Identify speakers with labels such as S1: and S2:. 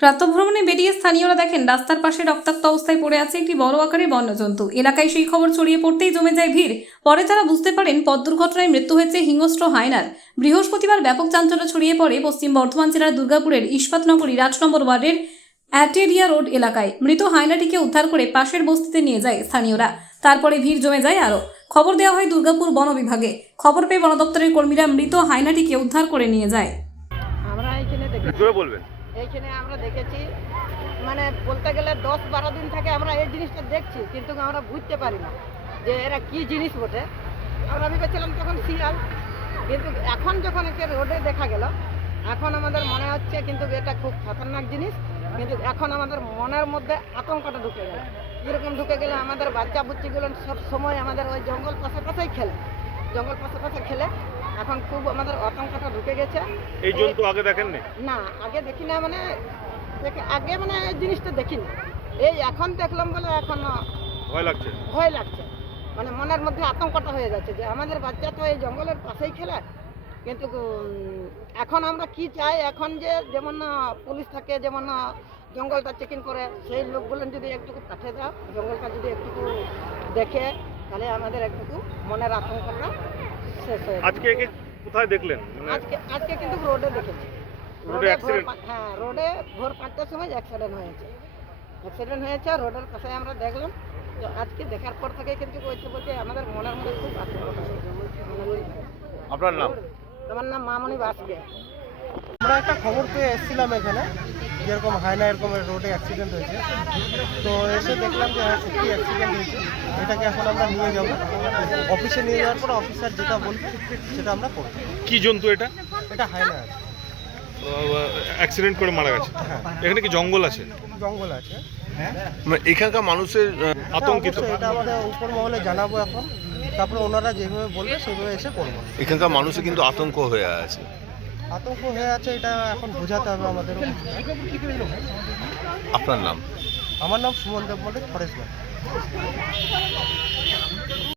S1: প্রাতঃভ্রমণে বেরিয়ে স্থানীয়রা দেখেন রাস্তার পাশে রক্তাক্ত অবস্থায় পড়ে আছে একটি বড় আকারের বন্যজন্তু। এলাকায় সেই খবর ছড়িয়ে পড়তেই জমে যায় ভিড়। পরে তারা বুঝতে পারেন পথ দুর্ঘটনায় মৃত্যু হয়েছে হিংস্র হায়নার। বৃহস্পতিবার ব্যাপক চাঞ্চল্য ছড়িয়ে পড়ে পশ্চিম বর্ধমান জেলার দুর্গাপুরের ইস্পাতনগরীর আট নম্বর ওয়ার্ডের অ্যাটেরিয়া রোড এলাকায়। মৃত হায়নাটিকে উদ্ধার করে পাশের বস্তিতে নিয়ে যায় স্থানীয়রা। তারপরে ভিড় জমে যায় আরও। খবর দেওয়া হয় দুর্গাপুর বন বিভাগে। খবর পেয়ে বন দপ্তরের কর্মীরা মৃত হায়নাটিকে উদ্ধার করে নিয়ে যায়।
S2: আমরা
S3: জোরে বলবেন।
S2: এইখানে আমরা দেখেছি মানে বলতে গেলে দশ বারো দিন থেকে আমরা এই জিনিসটা দেখছি, কিন্তু আমরা বুঝতে পারি না যে এরা কি জিনিস বটে। আমরা ভেবেছিলাম তখন শিয়াল কিন্তু এখন যখন একে রোডে দেখা গেল, এখন আমাদের মনে হচ্ছে কিন্তু এটা খুব খতরনাক জিনিস, কিন্তু এখন আমাদের মনের মধ্যে আতঙ্কটা ঢুকে গেল। কীরকম ঢুকে গেলে আমাদের বাচ্চা বুচ্চিগুলো সব সময় আমাদের ওই জঙ্গল পাশে পাশেই খেলে। জঙ্গল পাশে পাশে খেলে এখন খুব আমাদের আতঙ্কটা ঢুকে গেছে।
S3: এই জন্তু আগে দেখেননি?
S2: না আগে দেখি না মানে দেখে- আগে মানে এই জিনিসটা দেখিনি। এই এখন দেখলাম বলে এখন
S3: ভয় লাগছে?
S2: ভয় লাগছে। মানে মনের মধ্যে আতঙ্কটা হয়ে যাচ্ছে যে আমাদের বাচ্চা তো এই জঙ্গলের পাশেই খেলে। কিন্তু এখন আমরা কি চাই? এখন যে যেমন না পুলিশ থাকে যেমন না জঙ্গলটা চেকিং করে সেই লোকগুলো যদি একটু পাঠিয়ে দাও জঙ্গলটা যদি একটু দেখে তাহলে আমাদের একটুকু মনের আতঙ্কটা শেষ হয়ে
S3: আজকে একে কোথায় দেখলেন? মানে
S2: আজকে আজকে কিন্তু রোডে দেখেছি।
S3: রোডে
S2: ভোর হ্যাঁ রোডে ভোর পাঁচটার সময় অ্যাক্সিডেন্ট হয়েছে। অ্যাক্সিডেন্ট হয়েছে রোডের পাশে আমরা দেখলাম। তো আজকে দেখার পর থেকে কিন্তু বলতে বলতে আমাদের মনের মধ্যে খুব আতঙ্ক
S3: আপনার নাম?
S2: আমার নাম মামনি বাসকে
S4: আমরা একটা খবর পেয়ে এসেছিলাম এখানে। যেরকম হায়না এরকম রোডে অ্যাক্সিডেন্ট হয়েছে। তো এসে দেখলাম যে হ্যাঁ সত্যি অ্যাক্সিডেন্ট হয়েছে। এটাকে এখন আমরা নিয়ে যাব। অফিসে নিয়ে যাওয়ার পর অফিসার যেটা বলবে সেটা আমরা করব।
S3: কি জন্তু এটা?
S4: এটা হায়না আছে।
S3: অ্যাক্সিডেন্ট করে মারা গেছে।
S4: হ্যাঁ।
S3: এখানে কি জঙ্গল আছে?
S4: জঙ্গল আছে।
S3: মানে এখানকার মানুষের আতঙ্কিত।
S4: এটা আমাদের উপর মহলে জানাব এখন। তারপরে ওনারা যেভাবে বলবে সেভাবে এসে করব।
S5: এখানকার মানুষের কিন্তু আতঙ্ক হয়ে আছে।
S4: আতঙ্ক হয়ে আছে এটা এখন বোঝাতে হবে আমাদের
S5: আপনার নাম?
S4: আমার নাম সুমন দেব মল্লিক ফরেস্ট